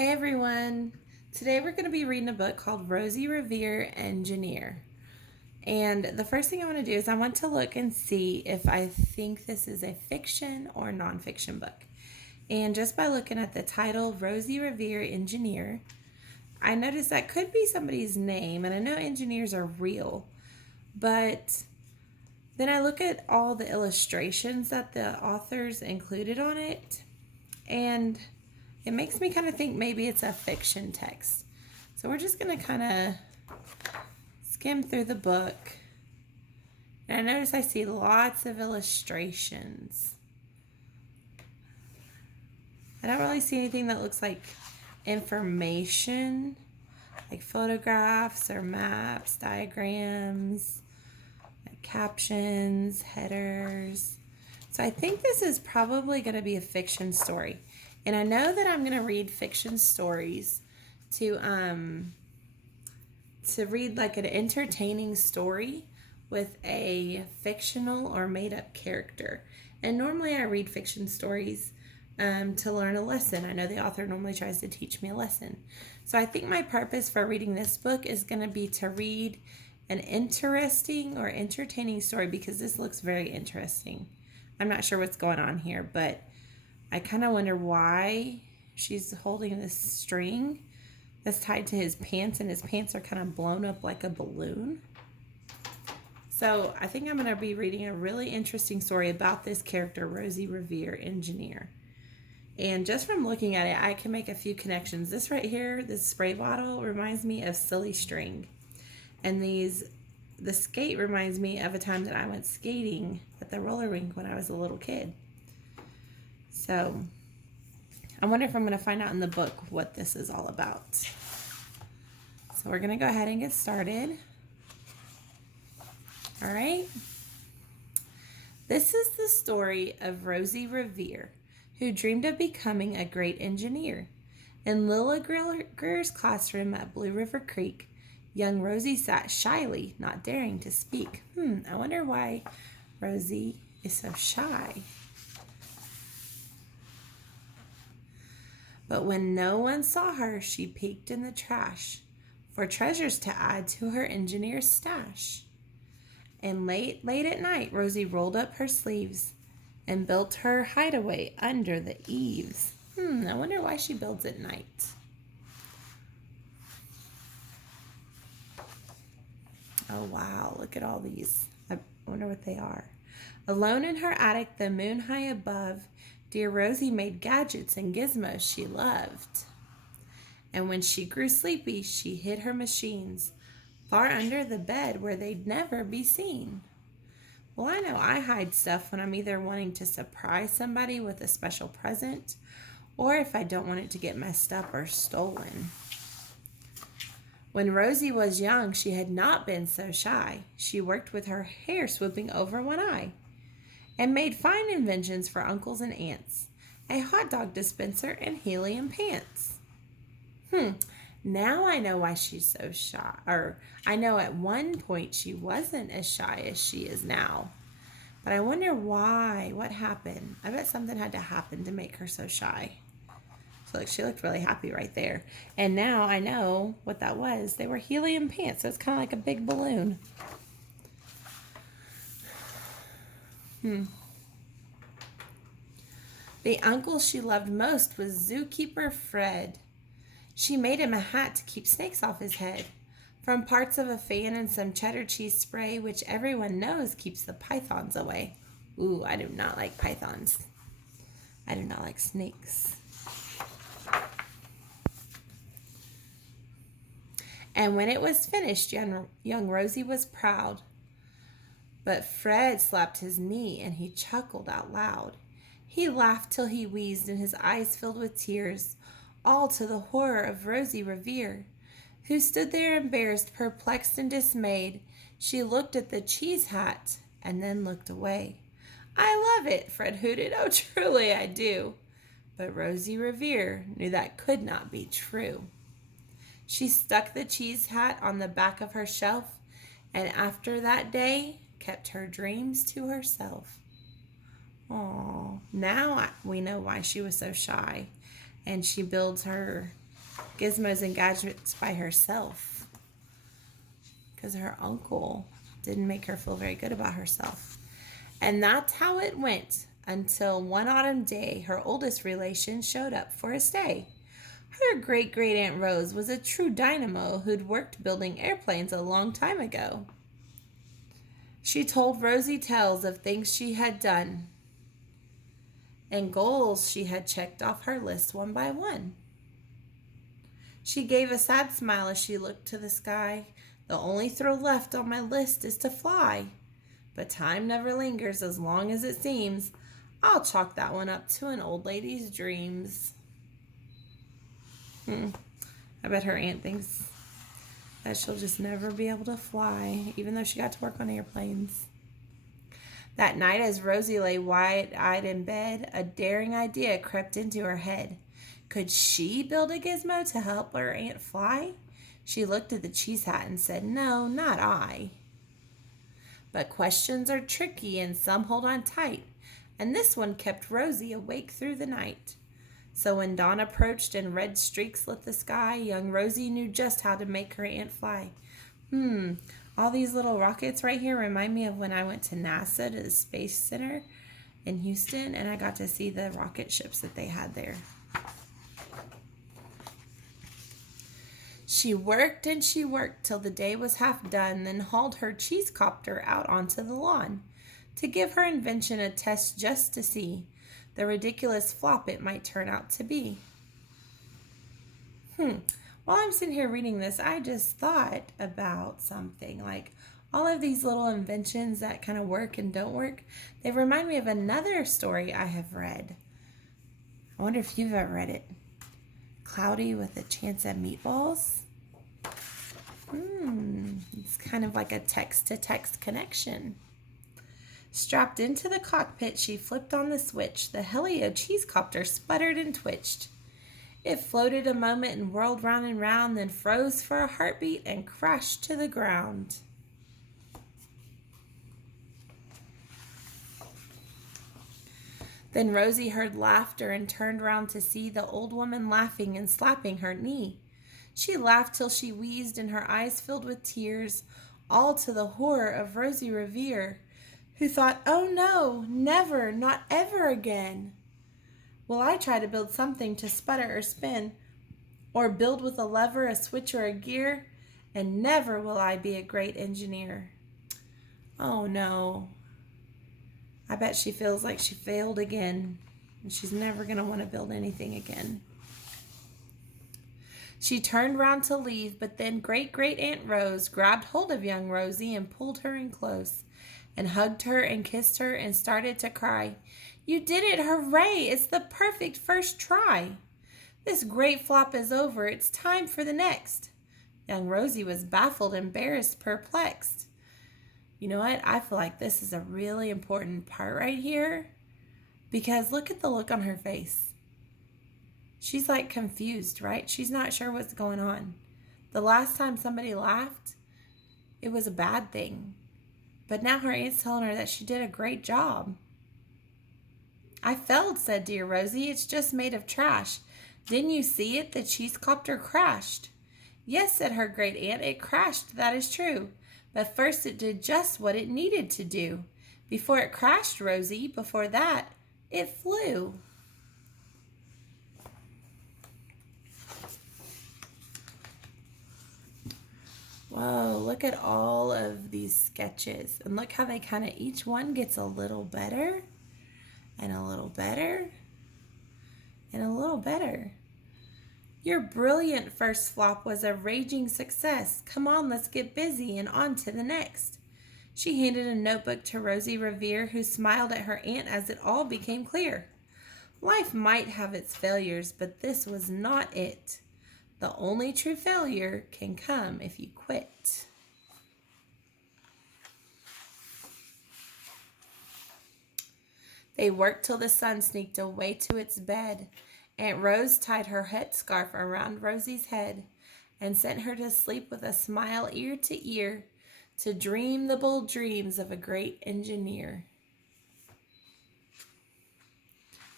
Hey everyone! Today we're going to be reading a book called Rosie, Revere, Engineer. And the first thing I want to do is I want to look and see if I think this is a fiction or nonfiction book. And just by looking at the title, Rosie, Revere, Engineer, I noticed that could be somebody's name, and I know engineers are real, but then I look at all the illustrations that the authors included on it, and it makes me kind of think maybe it's a fiction text. So we're just going to kind of skim through the book. And I notice I see lots of illustrations. I don't really see anything that looks like information, like photographs or maps, diagrams, like captions, headers. So I think this is probably going to be a fiction story. And I know that I'm going to read fiction stories to read like an entertaining story with a fictional or made up character. And normally I read fiction stories to learn a lesson. I know the author normally tries to teach me a lesson. So I think my purpose for reading this book is going to be to read an interesting or entertaining story because this looks very interesting. I'm not sure what's going on here, but I kind of wonder why she's holding this string that's tied to his pants, and his pants are kind of blown up like a balloon. So I think I'm going to be reading a really interesting story about this character, Rosie Revere, Engineer. And just from looking at it, I can make a few connections. This right here, this spray bottle, reminds me of Silly String. And the skate reminds me of a time that I went skating at the roller rink when I was a little kid. So I wonder if I'm going to find out in the book what this is all about. So we're going to go ahead and get started. All right. This is the story of Rosie Revere, who dreamed of becoming a great engineer. In Lilla Greer's classroom at Blue River Creek, young Rosie sat shyly, not daring to speak. I wonder why Rosie is so shy. But when no one saw her, she peeked in the trash for treasures to add to her engineer's stash. And late at night, Rosie rolled up her sleeves and built her hideaway under the eaves. I wonder why she builds at night. Oh, wow, look at all these. I wonder what they are. Alone in her attic, the moon high above, dear Rosie made gadgets and gizmos she loved. And when she grew sleepy, she hid her machines far under the bed where they'd never be seen. Well, I know I hide stuff when I'm either wanting to surprise somebody with a special present or if I don't want it to get messed up or stolen. When Rosie was young, she had not been so shy. She worked with her hair swooping over one eye and made fine inventions for uncles and aunts, a hot dog dispenser and helium pants. Now I know why she's so shy. Or I know at one point she wasn't as shy as she is now. But I wonder why. What happened? I bet something had to happen to make her so shy. So like she looked really happy right there. And now I know what that was. They were helium pants. So it's kind of like a big balloon. The uncle she loved most was zookeeper Fred. She made him a hat to keep snakes off his head, from parts of a fan and some cheddar cheese spray, which everyone knows keeps the pythons away. Ooh, I do not like pythons. I do not like snakes. And when it was finished, young Rosie was proud. But Fred slapped his knee and he chuckled out loud. He laughed till he wheezed and his eyes filled with tears, all to the horror of Rosie Revere, who stood there embarrassed, perplexed, and dismayed. She looked at the cheese hat and then looked away. I love it, Fred hooted. Oh, truly I do. But Rosie Revere knew that could not be true. She stuck the cheese hat on the back of her shelf, and after that day, kept her dreams to herself. Oh, now we know why she was so shy. And she builds her gizmos and gadgets by herself because her uncle didn't make her feel very good about herself. And that's how it went until one autumn day her oldest relation showed up for a stay. Her great-great-aunt Rose was a true dynamo who'd worked building airplanes a long time ago. She told Rosie tales of things she had done and goals she had checked off her list one by one. She gave a sad smile as she looked to the sky. The only thrill left on my list is to fly. But time never lingers as long as it seems. I'll chalk that one up to an old lady's dreams. I bet her aunt thinks that she'll just never be able to fly, even though she got to work on airplanes. That night, as Rosie lay wide-eyed in bed, a daring idea crept into her head. Could she build a gizmo to help her aunt fly? She looked at the cheese hat and said, "No, not I." But questions are tricky and some hold on tight, and this one kept Rosie awake through the night. So when dawn approached and red streaks lit the sky, young Rosie knew just how to make her aunt fly. All these little rockets right here remind me of when I went to NASA, to the Space Center in Houston, and I got to see the rocket ships that they had there. She worked and she worked till the day was half done, then hauled her cheese copter out onto the lawn to give her invention a test just to see the ridiculous flop it might turn out to be. While I'm sitting here reading this, I just thought about something. Like all of these little inventions that kind of work and don't work, they remind me of another story I have read. I wonder if you've ever read it. Cloudy with a Chance at Meatballs. It's kind of like a text-to-text connection. Strapped into the cockpit, she flipped on the switch. The Helio cheese copter sputtered and twitched. It floated a moment and whirled round and round, then froze for a heartbeat and crashed to the ground. Then Rosie heard laughter and turned round to see the old woman laughing and slapping her knee. She laughed till she wheezed and her eyes filled with tears, all to the horror of Rosie Revere, who thought, "Oh no, never, not ever again will I try to build something to sputter or spin, or build with a lever, a switch, or a gear, and never will I be a great engineer." Oh no. I bet she feels like she failed again, and she's never going to want to build anything again. She turned round to leave, but then Great-Great-Aunt Rose grabbed hold of young Rosie and pulled her in close, and hugged her and kissed her and started to cry. "You did it! Hooray! It's the perfect first try! This great flop is over. It's time for the next." Young Rosie was baffled, embarrassed, perplexed. You know what? I feel like this is a really important part right here, because look at the look on her face. She's like confused, right? She's not sure what's going on. The last time somebody laughed, it was a bad thing. But now her aunt's telling her that she did a great job. "I failed," said dear Rosie. "It's just made of trash. Didn't you see it? The cheese copter crashed." "Yes," said her great aunt, "it crashed, that is true. But first it did just what it needed to do. Before it crashed, Rosie, before that, it flew." Whoa, look at all of these sketches. And look how they kind of, each one gets a little better, and a little better, and a little better. "Your brilliant first flop was a raging success. Come on, let's get busy and on to the next." She handed a notebook to Rosie Revere, who smiled at her aunt as it all became clear. Life might have its failures, but this was not it. The only true failure can come if you quit. They worked till the sun sneaked away to its bed. Aunt Rose tied her headscarf around Rosie's head and sent her to sleep with a smile ear to ear, to dream the bold dreams of a great engineer.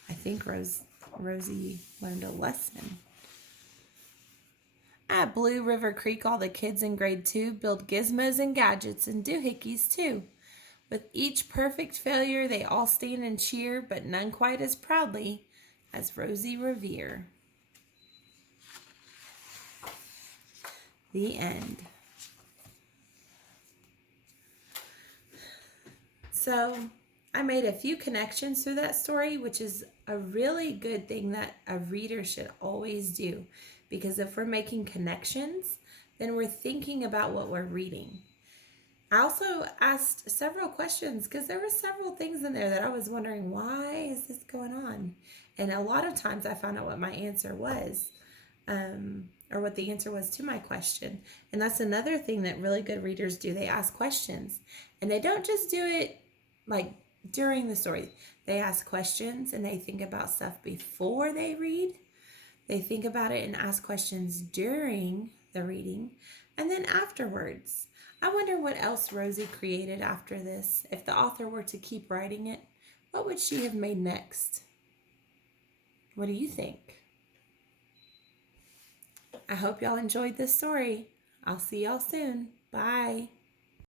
I think Rosie learned a lesson. At Blue River Creek, all the kids in grade 2 build gizmos and gadgets and doohickeys too. With each perfect failure, they all stand and cheer, but none quite as proudly as Rosie Revere. The end. So I made a few connections through that story, which is a really good thing that a reader should always do. Because if we're making connections, then we're thinking about what we're reading. I also asked several questions because there were several things in there that I was wondering, why is this going on? And a lot of times I found out what my answer was, or what the answer was to my question. And that's another thing that really good readers do. They ask questions. And they don't just do it like during the story. They ask questions and they think about stuff before they read. They think about it and ask questions during the reading and then afterwards. I wonder what else Rosie created after this. If the author were to keep writing it, what would she have made next? What do you think? I hope y'all enjoyed this story. I'll see y'all soon. Bye.